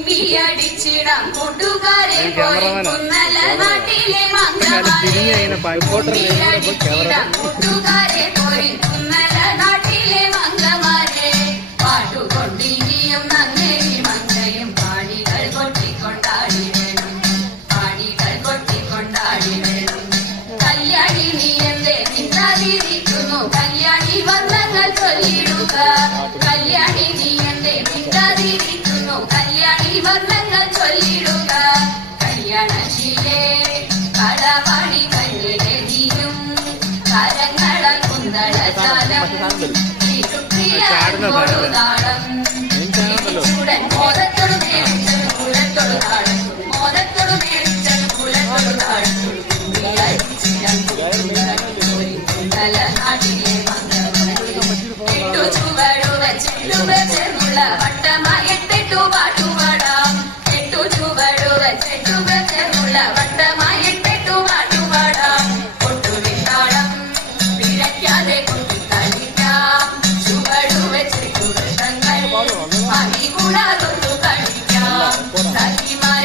അടിച്ചിടാം കൂട്ടുകാരെ പോയി കുന്നല നാട്ടിലെ മംഗമാരെ അടിച്ചിടാം കൂട്ടുകാരെ പോയി കുന്നല നാട്ടിലെ മംഗമാരെ പാട്ടുകൊണ്ടിനിയും നങ്ങേരി മങ്കയും പാടികൾ കൊട്ടിക്കൊണ്ടാടി വേണം പാടികൾ കൊട്ടിക്കൊണ്ടാടി വേണം കല്യാണി നീ എന്തേ മിണ്ടാതിരിക്കുന്നു കല്യാണി വർണ്ണങ്ങൾ ചൊല്ലിടുക കല്യാണി നീ എന്തേ മിണ്ടാതിരിക്കുന്നു കല്യാണി വർണ്ണങ്ങൾ ചൊല്ലിടുക കല്യാണശീലേ കളവാണി കല്ലിലെതിയും കരങ്ങള കുന്തളജാലം താളം ചൂടൻ മോദത്തോട് മേടിച്ചത് കുലത്തോട് താളം മോദത്തോട് മേടിച്ചത് കുലത്തോട് താളം കുന്തല നാട്ടിലെ എട്ടു ചുവടു വെച്ചെട്ടു വെച്ചെന്നുള്ള വട്ടമായിട്ടെട്ടു പാട്ടുപാടാം എട്ടു ചുവടു വെച്ചെട്ടു വെച്ചെന്നുള്ള വട്ടമായിട്ടെട്ടു പാട്ടുപാടാം ഒട്ടുവിത്താളം പിഴയ്ക്കാതെ കൊട്ടിക്കളിക്കാം ചുവടു വെച്ചെട്ടു വൃത്തങ്ങൾ മണി കൂടാതൊട്ടു കളിക്കാം സഖിമാർ